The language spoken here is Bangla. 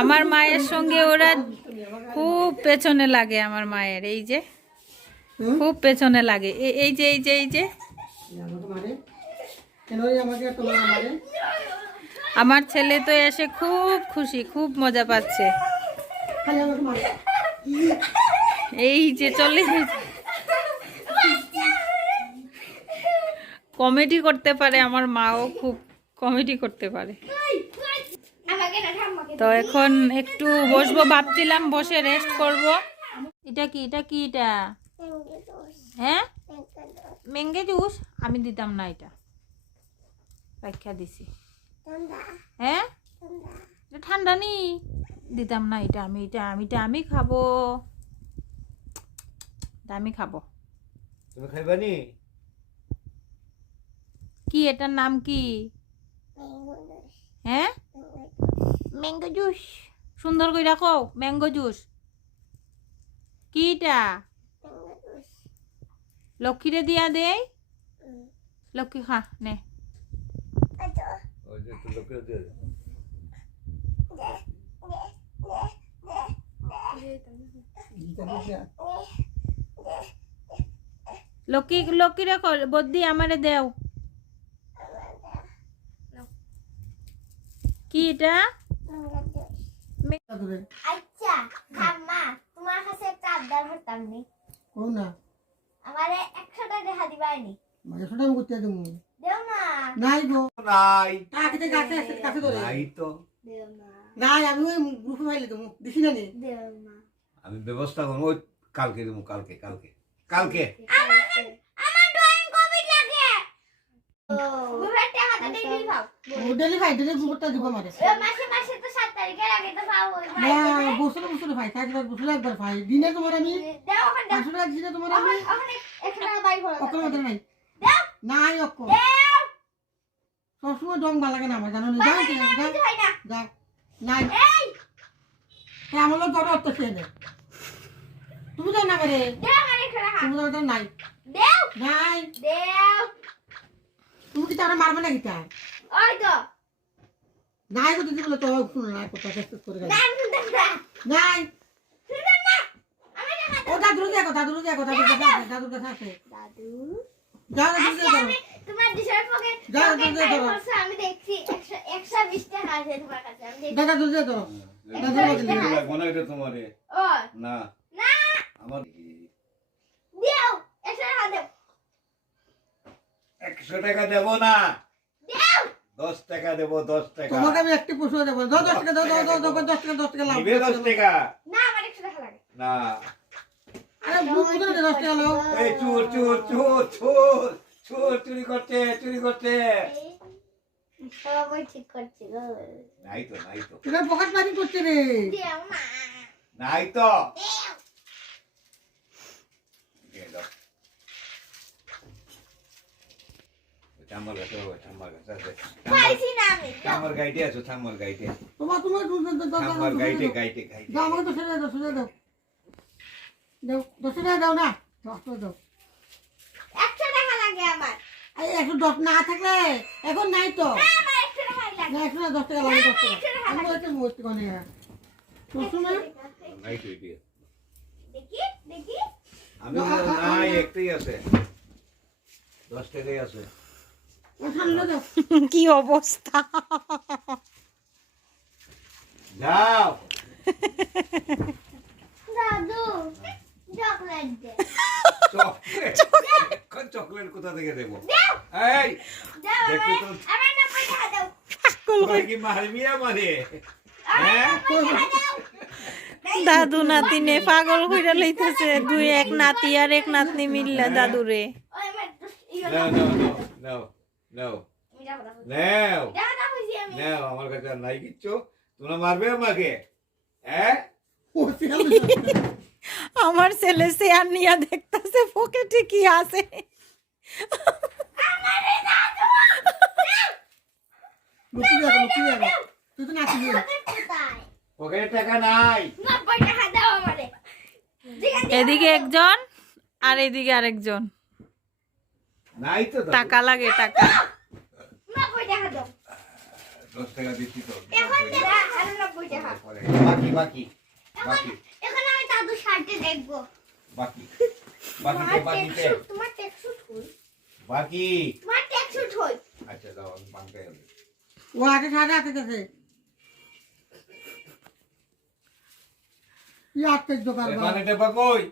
আমার মায়ের সঙ্গে ওরা খুব পেছনে লাগে আমার মায়ের, এই যে খুব পেছনে লাগে। এই যে এই যে এই যে। আমার ছেলে তো এসে খুব খুশি, খুব মজা পাচ্ছে। এই যে, চলে কমেডি করতে পারে আমার মাও, খুব কমেডি করতে পারে। তো এখন একটু বসবো ভাবছিলাম বসে রেস্ট করব। এটা কি এটা কি এটা? হ্যাঁ? Mango juice? আমি দিতাম না এটা। রাখা দিছি। হ্যাঁ? এটা ঠান্ডা নি? দিতাম না এটা আমি এটা আমি এটা আমি খাব। এটা আমি খাব। তুমি খাইবানি কি এটার নাম কি? হ্যাঁ? ম্যাঙ্গো জুস সুন্দর করে রাখো ম্যাঙ্গো জুস কিটা? লক্ষ্মীরে দিয়া দেই। লক্ষ্মী খা নে। লক্ষ্মী লক্ষ্মী রেখো বদ্দি আমারে দেও। কি এটা আচ্ছা ঠাম্মা তোমার কাছে একটা আবদার করতাম নি। কোন না। আমারে একশো টাকা দেখা দিবাইনি। মাঝে ছোট আমি করতে দেবো। দেও না। নাই গো। নাই। কাছে কাছে আছে কাছে ধরে। নাই তো। দেও না। নাই আমি ওই গ্রুপে ফাইলে দেবো। দিছি না নি। দেও না। আমি ব্যবস্থা করব। ওই কালকে দেবো কালকে কালকে। কালকে। আমার ড্রয়িং কপি লাগে। ও। বুবের টাকা তো ভাই দিব মাসে মাসে তো তারিখের আগে তো কাজ বছরে একবার ভাই। দিনে তোমার আমি দেও ওখানে পাঁচশো টাকা দিনে তোমার আমি ওখানে একশো বাই করো অকল মাত্র নাই। দেও। নাই অকল। দেও। সবসময় ডং ভালো লাগে না আমার জানো না? যাও যাও। নাই। এই! হ্যাঁ আমার লোক বড় খেয়ে তুমি জানো না রে দেও আমার একশো টাকা। তুমি জানো তো নাই। দেও। নাই। দেও। তুমি কি তারা মারবে না কিতা ওই তো। নাই গো দিদি বলে তো শুনো না কথা শেষ করে গেল নাই ও দাদুর দেখো দাদুর দেখো দাদুর কাছে আছে দাদুর কাছে আছে। দাদু। যাও দাদুর দেখো আমি তোমার দিশার পকে যাও, আমি দেখছি একশো একশো বিশ টাকা আছে তোমার কাছে আমি দেখছি। দাদা দাদুর দেখো দাদুর কাছে একটা না এটা তোমারে ও। না। না। আমার দিও একশো টাকা দেও একশো টাকা দেবো না। দশ টাকা দেবো দশ টাকা। তোমাকে আমি একটি পশু দেবো। দাও দশ টাকা দাও দাও দাও দাও দশ টাকা দশ টাকা লাভ দশ টাকা। না আমার একশো টাকা লাগে। না। আরে বুক করে দশ টাকা লাও। এই চোর চোর চোর চোর চোর চুরি করছে চুরি করছে। সবাই ঠিক করছে গো। নাই তো নাই তো। তোর পকেট মারি করছে রে। নাই তো দেও দিয়ে দাও। ওইটা আমার কাছে ওইটা আমার কাছে আছে পাইছি না আমি। দেও। আমার গাইডে আছো। থাম্মার গাইডে তোমার তোমার থাম্মার গাইডে গাইডে গাইডে দাও আমাকে দশ টাকা দশ দাও। দাও দশ টাকা দাও না। দশ টাকা দাও। একশো টাকা লাগে আমার। এই একশো দশ না থাকলে এখন নাই তো। না, একশো না দশ টাকা লাগে দশ টাকা। আমি বলছি মুহূর্তে কোনে। শুনছো না? দিয়ে দেখি দেখি। আমি নাই একটাই আছে। দশ টাকাই আছে। কি অবস্থা? যাও। দাদু চকলেট দে। চকলেট? কোথা থেকে দেবো? এই দাও আমার তো। আমার দাও। তোরা কি মারবি আমারে? হ্যাঁ? দাদু নাতিনে পাগল কইরা লইতেছে। দুই এক নাতি আর এক নাতনি মিললে দাদুরে। আমার দশ- ইয়ে দাও। নাও। নাও। নাও আমার কাছে আর নাই কিচ্ছু। তোমরা মারবে আমাকে? হ্যাঁ? আমার ছেলে চেয়ার নিয়ে দেখতেছে পকেটে কি আছে। এদিকে একজন আর এদিকে আরেকজন। টাকা লাগে টাকা। দশ টাকা দিচ্ছি তো। এখন দেখ আটানব্বই টাকা বাকি বাকি বাকি। এখন আমি দাদু শার্টে দেখব। বাকি। বাকিতে। বাকিতে তোমার টেকসুট হই। বাকি। তোমার হই। আচ্ছা দাও আমি গেল ও সাড়ে হাতে গেছে ইয়ার তেজ দোকান এখানে টেপা কই